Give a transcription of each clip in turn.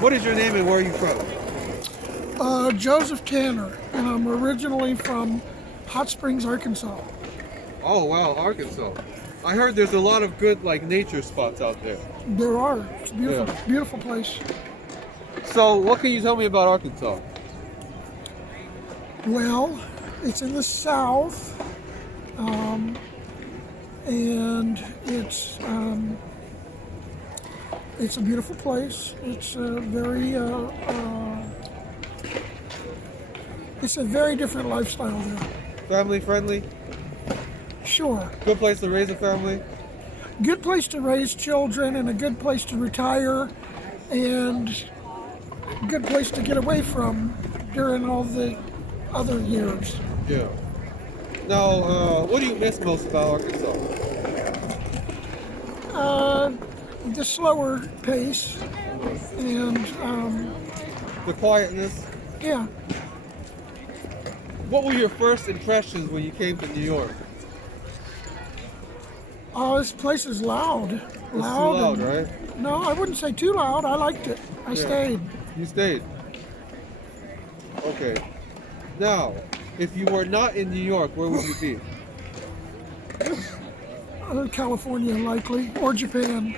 What is your name and where are you from? Joseph Tanner, and I'm originally from Hot Springs, Arkansas. Oh wow, Arkansas. I heard there's a lot of good like nature spots out there. There are. It's a beautiful, Yeah. beautiful place. So what can you tell me about Arkansas? Well, it's in the south, and it's a beautiful place. It's a very different lifestyle there. Family friendly? Sure, Good place to raise a family? good place to raise children, and a good place to retire, and a good place to get away from during all the other years. Yeah. Now, what do you miss most about Arkansas? The slower pace, and The quietness. yeah. What were your first impressions when you came to New York? Oh, this place is loud. It's too loud, and- right? No, I wouldn't say too loud. I liked it. I Yeah. stayed. You stayed. Okay. Now, if you were not in New York, where would you be? California, likely, or Japan.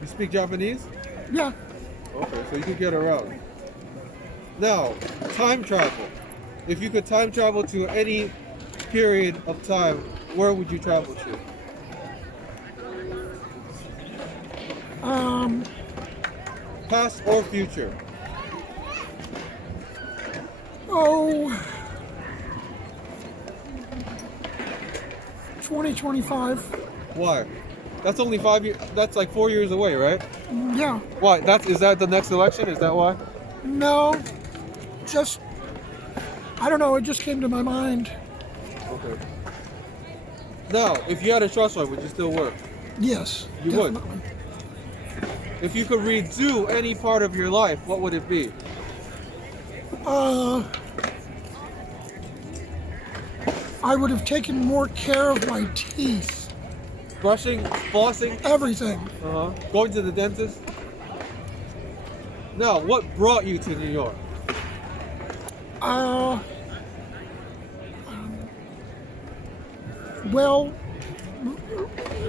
You speak Japanese? Yeah. Okay, so you could get around. Now, time travel. If you could time travel to any period of time, where would you travel to? Past or future? Oh, 2025. Why? That's only 5 years. That's like 4 years away, right? Yeah. Why? Is that the next election? Is that why? No, just, I don't know. It just came to my mind. Okay. Now, if you had a trust fund, would you still work? Yes. You would? definitely. If you could redo any part of your life, what would it be? I would have taken more care of my teeth. Brushing, flossing, Everything. going to the dentist. Now, what brought you to New York? Well,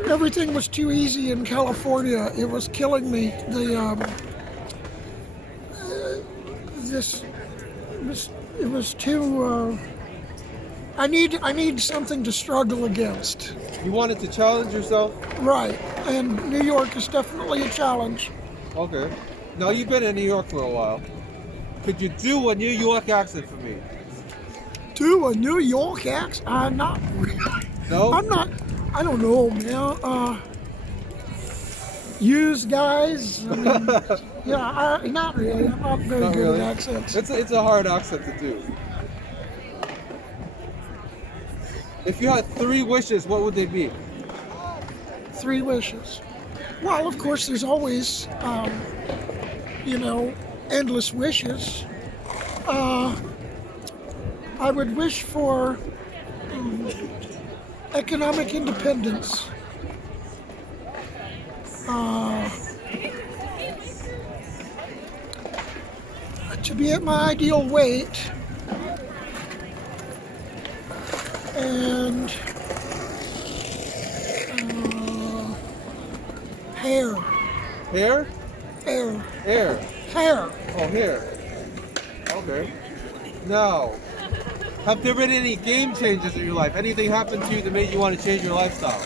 everything was too easy in California. It was killing me. It was too. I need something to struggle against. You wanted to challenge yourself? Right, and New York is definitely a challenge. Okay. Now, you've been in New York for a while. Could you do a New York accent for me? To a New York accent? Not really. No? I'm not. I don't know, man. Use guys. I mean, yeah, not really. I'm not very Not good really. at accents. It's a hard accent to do. If you had 3 wishes, what would they be? 3 wishes. Well, of course, there's always, endless wishes. I would wish for economic independence. To be at my ideal weight, and hair. Hair? Hair. Hair. Hair. Oh, hair. Okay. Now, have there been any game changes in your life? Anything happened to you that made you want to change your lifestyle?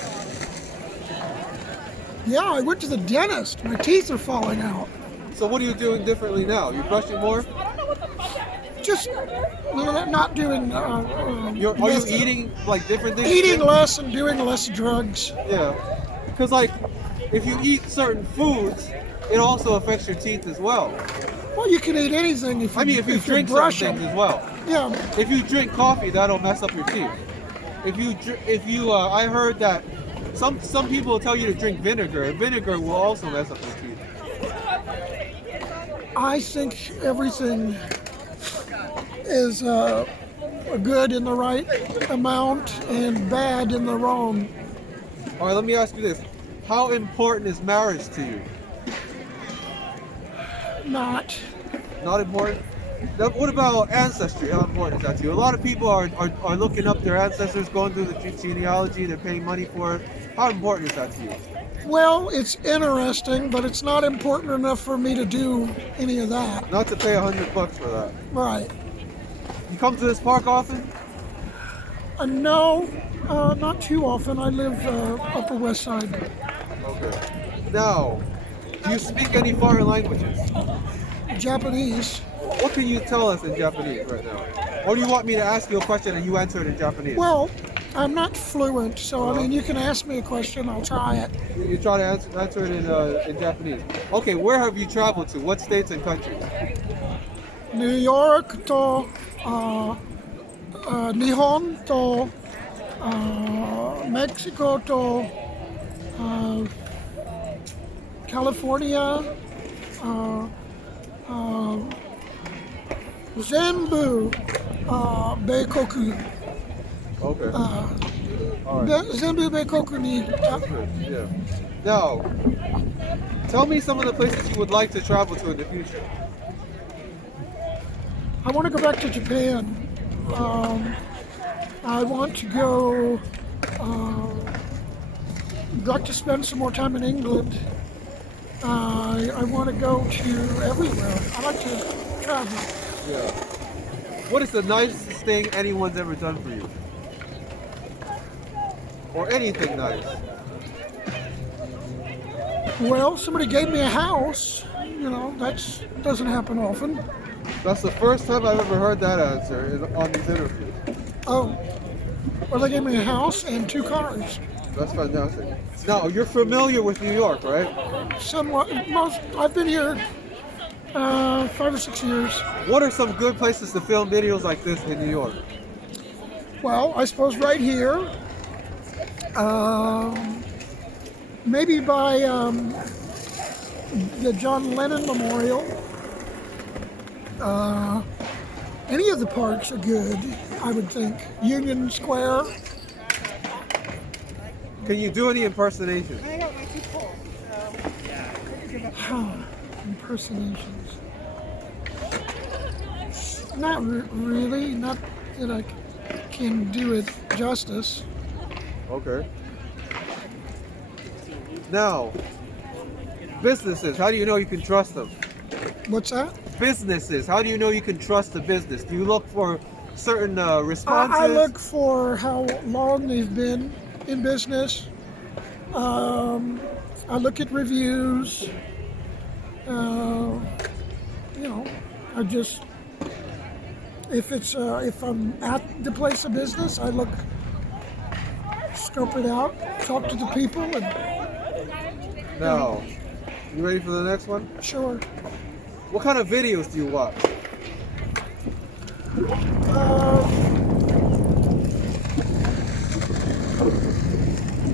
Yeah, I went to the dentist. My teeth are falling out. So what are you doing differently now? You're brushing more? Just not doing. Are you eating like different things? Eating less and doing less drugs. Yeah. Because like, if you eat certain foods, it also affects your teeth as well. Well, you can eat anything if you. I mean, if you you're drink certain brushing. things as well. Yeah. If you drink coffee, that'll mess up your teeth. I heard that some people tell you to drink vinegar, and vinegar will also mess up your teeth. I think everything is good in the right amount and bad in the wrong. All right, let me ask you this: how important is marriage to you? Not important? Now, what about ancestry? How important is that to you? A lot of people are looking up their ancestors, going through the genealogy, they're paying money for it. How important is that to you? Well, it's interesting, but it's not important enough for me to do any of that. Not to pay $100 for that. Right. You come to this park often? No, not too often. I live Upper West Side. Okay. Now, do you speak any foreign languages? Japanese. What can you tell us in Japanese right now? Or do you want me to ask you a question and you answer it in Japanese? Well, I'm not fluent, so I Uh-huh. mean, you can ask me a question. I'll try it. You try to answer it in Japanese. Okay, where have you traveled to? What states and countries? New York to Nihon to Mexico to California. Zenbu Beikoku. Okay. All right. Zenbu Beikoku ni. Yeah. Now, tell me some of the places you would like to travel to in the future. I want to go back to Japan. I want to go. I'd like to spend some more time in England. I want to go to everywhere. I like to travel. Yeah. What is the nicest thing anyone's ever done for you? Or anything nice? Well, somebody gave me a house. You know, that doesn't happen often. That's the first time I've ever heard that answer on these interviews. Oh, well, they gave me a house and 2 cars. That's fantastic. Now, you're familiar with New York, right? Somewhat. I've been here 5 or 6 years. What are some good places to film videos like this in New York? Well, I suppose right here. Maybe by the John Lennon Memorial. Any of the parks are good, I would think. Union Square. Can you do any impersonations? Impersonations. Not really. Not that I can do it justice. Okay. Now, businesses, how do you know you can trust them? What's that? Businesses, how do you know you can trust a business? Do you look for certain responses? I look for how long they've been in business. I look at reviews. I just if I'm at the place of business, I scope it out, talk to the people, and Now, you ready for the next one? sure. What kind of videos do you watch?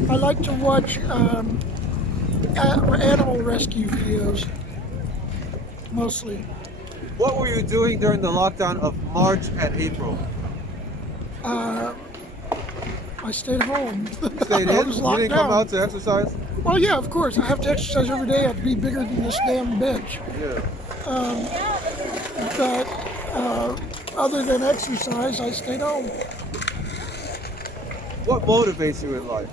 I like to watch animal rescue videos, mostly. What were you doing during the lockdown of March and April? I stayed home. You stayed I in? was You locked didn't come down. out to exercise? Well, yeah, of course. I have to exercise every day. I'd be bigger than this damn bench. Yeah. But other than exercise, I stayed home. What motivates you in life?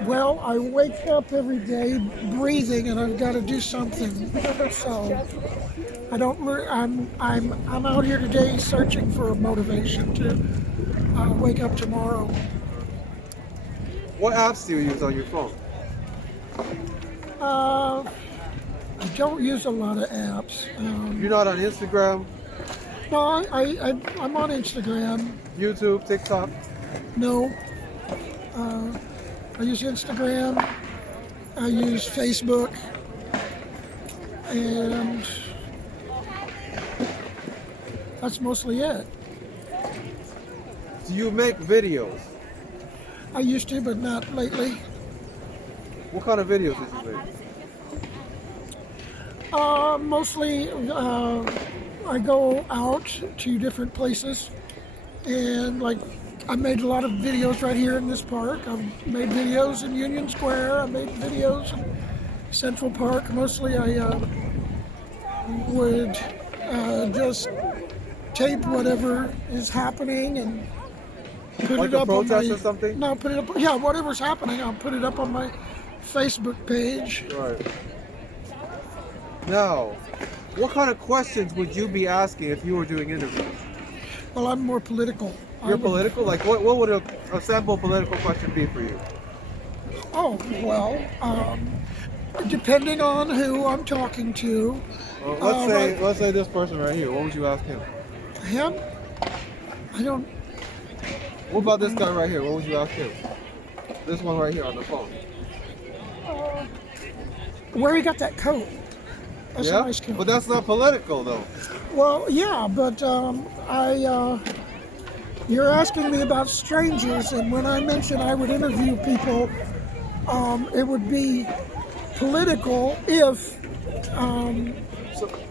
Well, I wake up every day breathing, and I've got to do something. So I don't. I'm out here today searching for motivation to wake up tomorrow. What apps do you use on your phone? I don't use a lot of apps. You're not on Instagram, No, I'm on Instagram. YouTube, TikTok? No. I use Instagram. I use Facebook. And that's mostly it. Do you make videos? I used to, but not lately. What kind of videos did you make? Mostly, I go out to different places, and like I made a lot of videos right here in this park. I've made videos in Union Square. I made videos Central Park. Mostly I would just tape whatever is happening and put Like it a up on protest my. or something? No, put it up. Yeah, whatever's happening, I'll put it up on my Facebook page. Right. Now, what kind of questions would you be asking if you were doing interviews? Well, I'm more political. You're political? Like, what would a sample political question be for you? Oh, well, depending on who I'm talking to. Well, Right. let's say this person right here. What would you ask him? Him? I don't. What about this guy right here? What would you ask him? This one right here on the phone. Where he got that coat? That's a Yeah, nice coat. but that's not political though. Well, yeah, but you're asking me about strangers, and when I mentioned I would interview people, it would be political if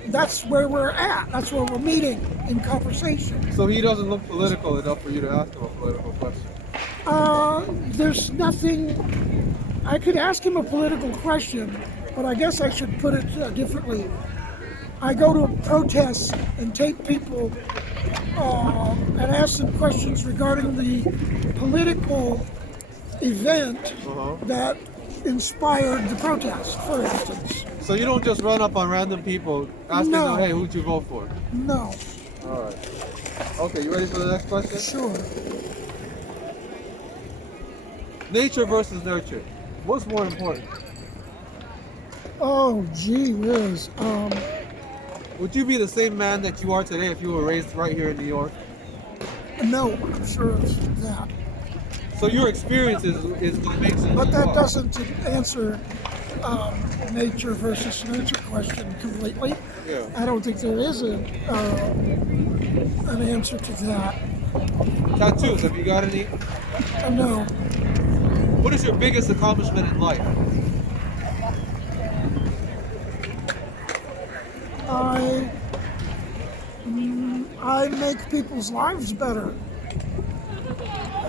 that's where we're at. That's where we're meeting in conversation. So he doesn't look political enough for you to ask him a political question. There's nothing. I could ask him a political question, but I guess I should put it differently. I go to protests and tape people and ask them questions regarding the political event that inspired the protest, for instance. So you don't just run up on random people asking No. them, hey, who'd you vote for? No. All right. Okay, you ready for the next question? Sure. Nature versus nurture. What's more important? Oh, gee whiz. Would you be the same man that you are today if you were raised right here in New York? No, I'm sure of that. So your experience is what makes you. But that doesn't answer nature versus nurture question completely. Yeah. I don't think there is an answer to that. Tattoos, have you got any? No. What is your biggest accomplishment in life? I make people's lives better.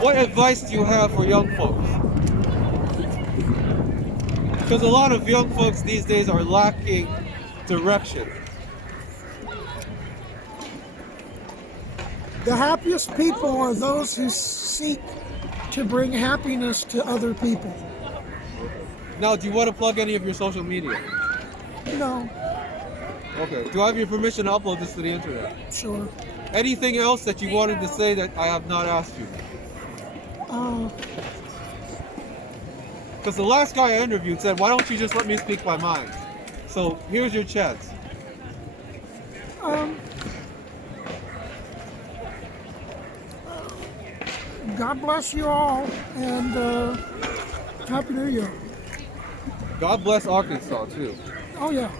What advice do you have for young folks? Because a lot of young folks these days are lacking direction. The happiest people are those who seek to bring happiness to other people. Now, do you want to plug any of your social media? No, Okay. Do I have your permission to upload this to the internet? sure. Anything else that you wanted to say that I have not asked you? Because the last guy I interviewed said, why don't you just let me speak my mind? So here's your chance. God bless you all, and Happy New Year. God bless Arkansas, too. Oh, yeah.